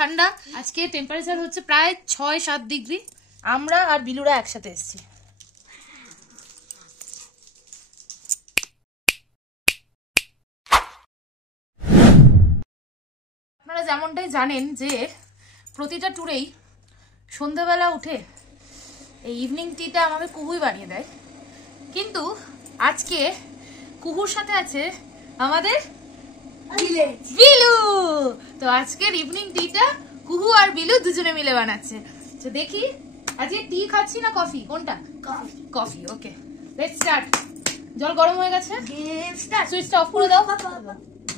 ঠান্ডা আজকে টেম্পারেচার হচ্ছে প্রায় ৬-৭ ডিগ্রি। আমরা আর বিলুরা একসাথে এসেছি। আপনারা যেমনটাই জানেন যে প্রতিটা ট্যুরেই সন্ধ্যাবেলা উঠে এই ইভিনিং টিটা আমাদের কুহুই বানিয়ে দেয়, কিন্তু আজকে কুহুর সাথে আছে আমাদের বিলু। তো আজকের ইভিনিং টিটা কুহু আর বিলু দুজনে মিলে বানাচ্ছে। তো দেখি আজকে টি খাচ্ছি না কফি, কোনটা? কফি। Okay, let's start. জল গরম হয়ে গেছে, সুইচটা অফ করে দাও।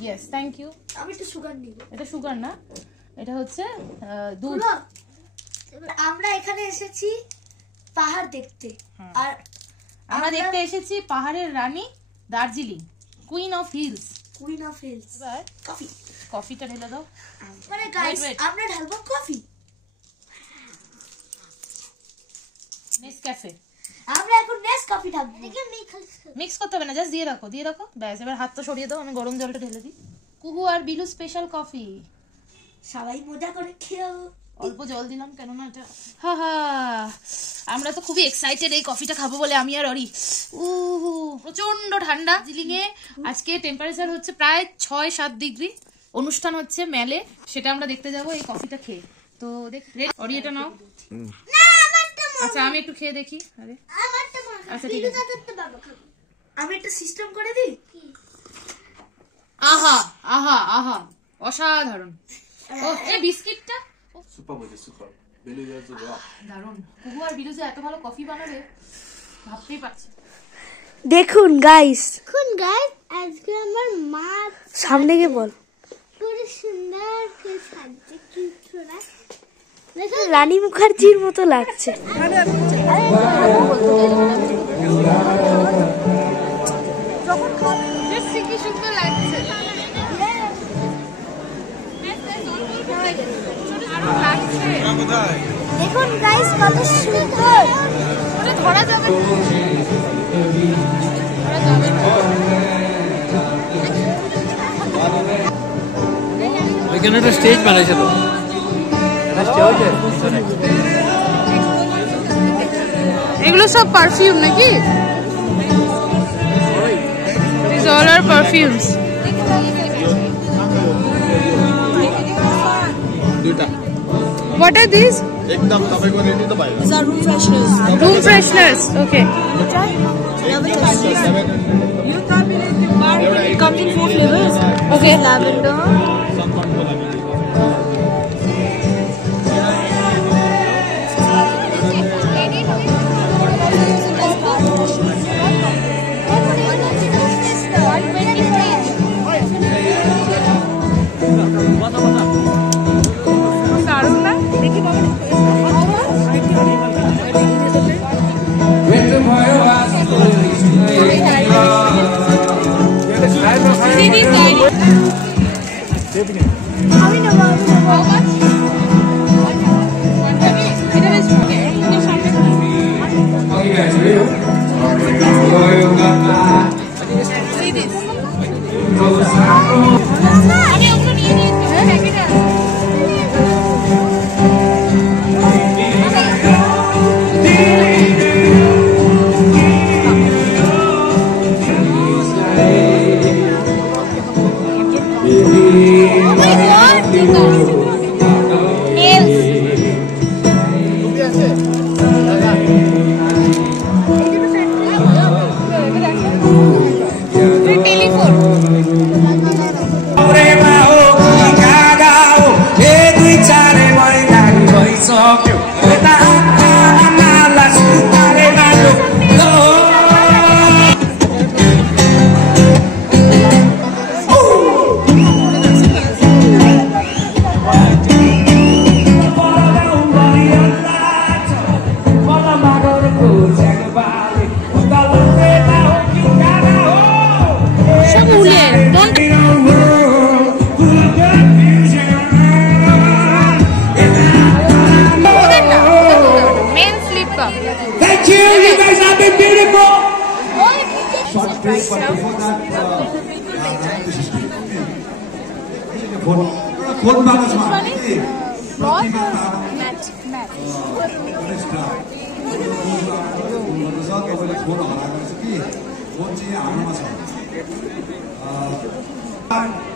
Yes, thank you. আমি একটু সুগার নিব। এটা সুগার না, এটা হচ্ছে দুধ। আমরা এখানে এসেছি পাহাড় দেখতে, আর আমরা দেখতে এসেছি পাহাড়ের রানী দার্জিলিং, কুইন অফ হিলস। এবার কফিটা ঢেলে দাও। মানে গাইস আমরা ঢালবো কফি। নেসক্যাফে। আমরা এখন নেসক্যাফে ঢালবো। মিক্স করতে হবে না, জাস্ট দিয়ে রাখো, দিয়ে রাখো, ব্যাস। এবার হাতটা সরিয়ে দাও, আমি গরম জলটা ঢেলে দিই। কুহু আর বিলু স্পেশাল কফি। সবাই মজা করে খেও। অল্প জল দিলাম কেননা এটা আমরা তো খুবই এক্সাইটেড এই কফিটা খাবো বলে, আমি আর অরি। প্রচন্ড ঠান্ডা দার্জিলিং এ আজকে টেম্পারেচার হচ্ছে প্রায় ৬-৭ ডিগ্রি। অনুষ্ঠান হচ্ছে মেলে, সেটা আমরা দেখতে যাবো এই কফিটা খেয়ে। তো দেখ অরি, এটা নাও। আচ্ছা আমি একটু খেয়ে দেখি। আরে আচ্ছা ঠিক আছে, আমি একটা সিস্টেম করে দিই। আহা আহা আহা, অসাধারণ। ও এই বিস্কিটটা দারুন। কুহু আর বিলু যে এত ভালো কফি বানাবে ভাবতেই পারছি। দেখুন গাইস, আজকে আমার মা সামনে গিয়ে বল পুরো সুন্দর করে সাজছে, কিচ্ছু না, রানী মুখার্জির মতো লাগছে। কি সুন্দর লাগছে। দেখুন গাইস কত সুন্দর। ধরা যাবে এখানে একটা স্টেজ বানাইছে তো, এগুলো সব পারফিউম নাকি? These all are perfumes. What are these? एकदम तपाईको रेडी त भयो। These are room fresheners. Room fresheners. Okay. You can't believe the bar. It comes in 4 flavors. Okay. Lavender.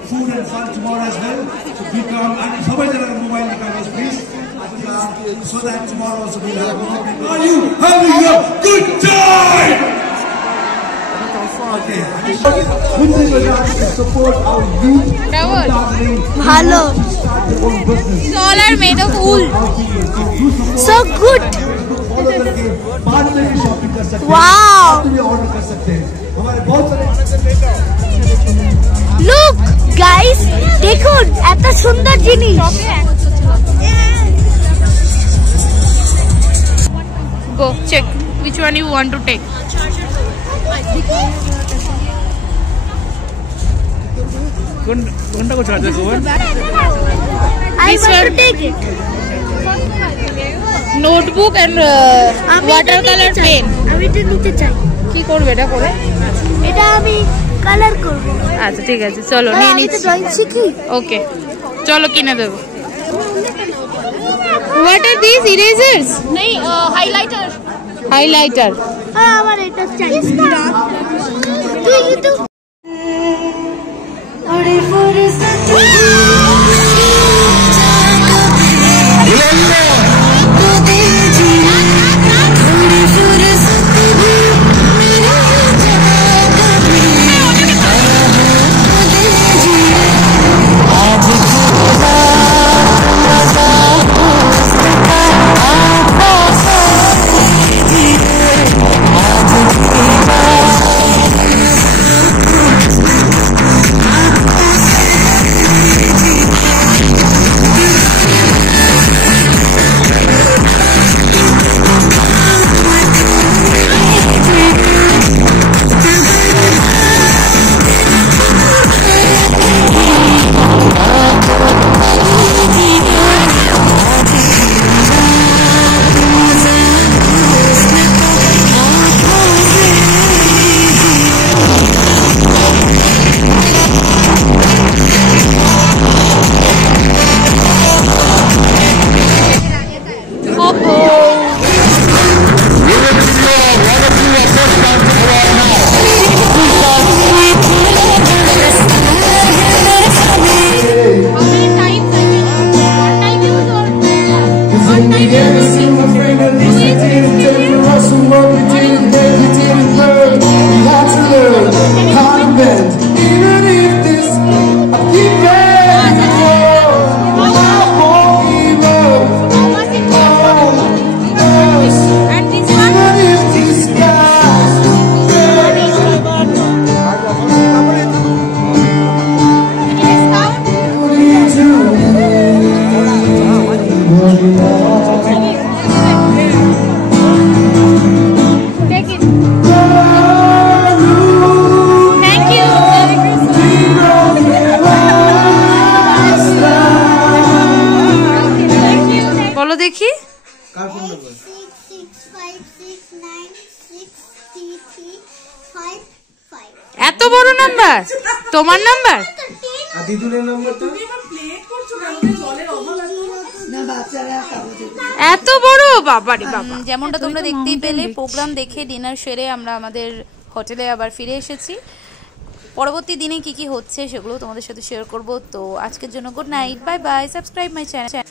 Food and fun tomorrow as well. So become and somebody mobile cameras, please. So that tomorrow also we'll have are you having a good time? Okay. Support our youth. Hello. These all are made of wool. So good. Wow. Look guys, দেখুন এত সুন্দর জিনিস। Go check which one you want to take. কোনটা কোথায় আছে গোবর? I want to take it. Notebook and watercolor pen. আমি এটা নিতে চাই। কি করবে এটা করে? এটা আমি কালার করব। আচ্ছা ঠিক আছে চলো নিয়ে নিচ্ছি। ড্রয়িং শিখি। ওকে চলো কিনে দেবো। What are these erasers? नहीं highlighter. Highlighter. আমার এটা চাই। তুই কিন্তু দেখি এত বড় নাম্বার তোমার নাম্বার এত বড় বাবারে বাবা। যেমনটা তোমরা দেখতেই পেলে প্রোগ্রাম দেখে ডিনার সেরে আমরা আমাদের হোটেলে আবার ফিরে এসেছি। পরবর্তী দিনে কি কি হচ্ছে সেগুলো তোমাদের সাথে শেয়ার করব। তো আজকের জন্য good night, bye bye, subscribe my channel.